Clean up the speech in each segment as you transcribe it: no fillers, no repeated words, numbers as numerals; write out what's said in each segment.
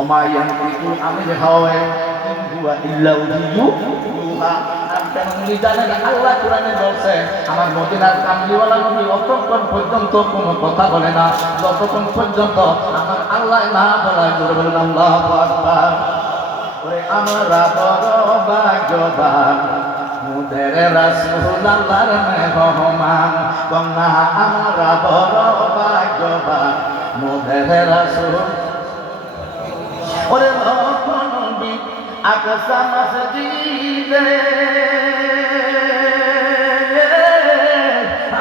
ওমা ইয়ানতিকু আনিল হাওয়া ইন হুয়া ইল্লা ওয়াহয়ু ইউহা। আপনি জানেন আল্লাহ কোরআনে বলছে আমার মদিনার কামলিওয়ালা নবী অতক্ষণ পর্যন্ত কোনো কথা বলে না যতক্ষণ পর্যন্ত আমার আল্লাহ না বলায়। জোরে বলেন আল্লাহু আকবার। ওরে আমরা বড় ভাগ্যবান মুদের রাসূল আল্লাহর মেহমান। কন্যা আমরা বড় ভাগ্যবান মুদের রাসূল। ওরে নবী আকসা মসজিদে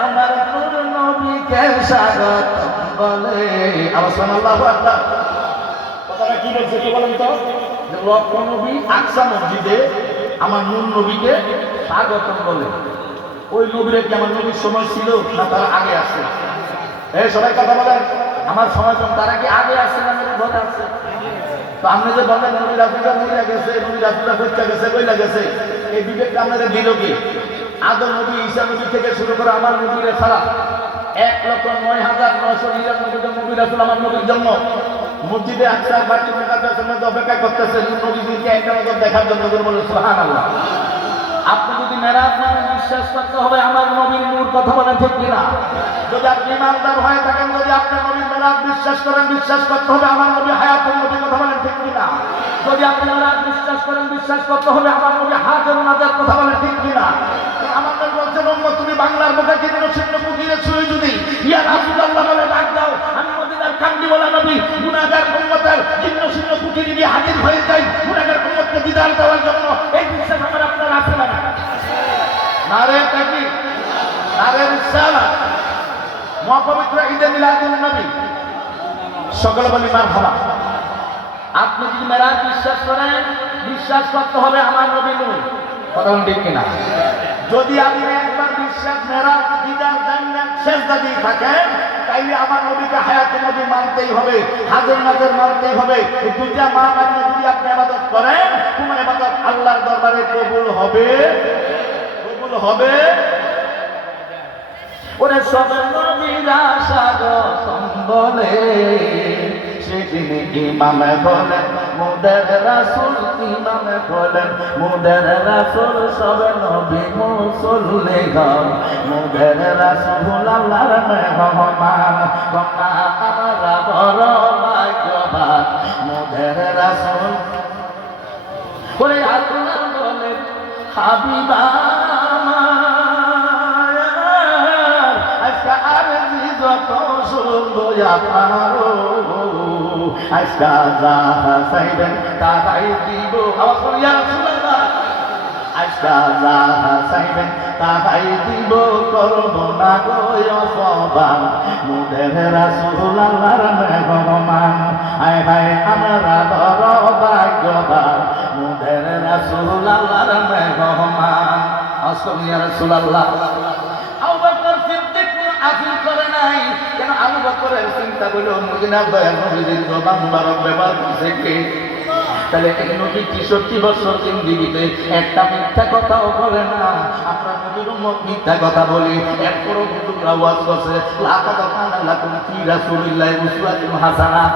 আমার নূর নবীকে স্বাগত বলে। আমার সুবহানাল্লাহু আকবার। কথাটা কি বলছে কি বলেন তো? যে লক্ষ্য নবী আকসা মসজিদে আমার নূর নবীকে স্বাগতম বলে। ওই নবীরে কি আমার নবীর সময় ছিল না তার আগে আসছে? এই সবাই কথা বলেন। আমার সময় কম, তারা কি আগে আসছে না ঘটে আসছে? তো আপনি যে বলেন নবী রাসূলরা মরে গেছে, নবী রাসূলরা হত্যা গেছে, কইলা গেছে, এই বিবেকটা আপনাদের দিল কি? আদম নবী ঈসা নবী থেকে শুরু করে আমার নবীরে ছাড়া 1,09,999 জন নবী রাসূল আমার নবীর জন্য মসজিদে আকসা বাইতুল মুকাদ্দাসের মধ্যে অপেক্ষা করতেছে নবীজিকে একটা নজর দেখার জন্য। বলে সুবহানাল্লাহ। আপনি যদি মেরাজ মানে বিশ্বাস করতে হবে আমার নবীর নূর, কথা বলেন ঠিক কিনা? যদি আপনি ইমানদার হয়ে থাকেন, যদি আপনি নবীর মেরাজ বিশ্বাস করেন, বিশ্বাস করতে হবে আমার নবী হায়াতুল নবী, কথা বলেন ঠিক কিনা? যদি আপনি মেরাজ বিশ্বাস করেন, বিশ্বাস করতে হবে আমার নবী হাজর নাজার, কথা বলেন ঠিক কিনা? আমাদের বলছেন উম্মত তুমি বাংলার মুখে জীর্ণ শীর্ণ কুটিরে শুয়ে যদি ইয়া রাসূলুল্লাহ বলে ডাক দাও, আমি মদিনার কামলিওয়ালা নবী গুনাহগার উম্মতের জীর্ণ শীর্ণ কুটিরে গিয়ে হাজির হয়ে যাই গুনাহগার উম্মতকে দিদার দেওয়ার জন্য। এই বিশ্বাস আমার আপনার আছে না? নারে তাকবীর, নারে রিসালাত। মহাপবিত্র ঈদে মিলাদুন নবী সকলে বলি মারহাবা। আপনি যদি মেরাজ বিশ্বাস করেন, বিশ্বাস করতে হবে আমার নবী নূর, কথা বলেন ঠিক কিনা? যদি আপনি একবার বিশ্বাস মেরাজ দিদার জান্নাত সেজদা দিয়ে থাকেন, তাইলে আমার নবীকে হায়াতুন নবী মানতেই হবে, হাজর নাজর মানতেই হবে। এই দুইটা মা মানে যদি আপনি ইবাদত করেন, তোমার ইবাদত আল্লাহর দরবারে কবুল হবে, কবুল হবে। ওরে সব নবীরা স্বাগতম বলে, সেদিন ইমামে বলেন মুদের রাসূল, ইমামে বলেন মুদের রাসূল, সব নবী মুসল্লিগণ মুদের রাসূল আল্লাহর মেহমান। কন্যা আমরা বড় ভাগ্যবান মুদের রাসূল। ওরে আল্লাহ বলেন হাবিবা যত সুন্দর আপনারও আজকা যাহা চাইবেন তাহাই দিব। আওয়াজ করুন ইয়া রাসূলুল্লাহ। আজকা যাহা চাইবেন তাহাই দিব, করব না গো অপমান মুদের রাসূল আল্লাহর মেহমান। আয় হায় আমরা বড় ভাগ্যবান মুদের রাসূল আল্লাহর মেহমান। আওয়াজ করুন ইয়া রাসূলুল্লাহ। আবু বকর সিদ্দিক আফিল করে নাই কেন? আবু বকরের চিন্তা করলো মদিনার দয়াল নবীর জবান মুবারক ব্যবহার করছে কে? তাহলে এই নবী 63 বছর জিন্দেগিতে একটা মিথ্যা কথাও বলে না। আমরা নবীর উম্মত মিথ্যা কথা বলি, এরপরও হুজুররা ওয়াজ করছে লাকাদ কানা লাকুম ফি রাসূলিল্লাহি উসওয়াতুন হাসানাহ।